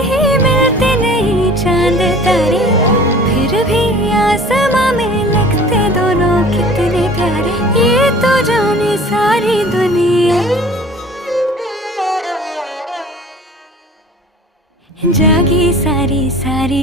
ही मिलते नहीं चांद तारे, फिर भी आसमां में लगते दोनों कितने प्यारे। ये तो जाने सारी दुनिया, जागी सारी सारी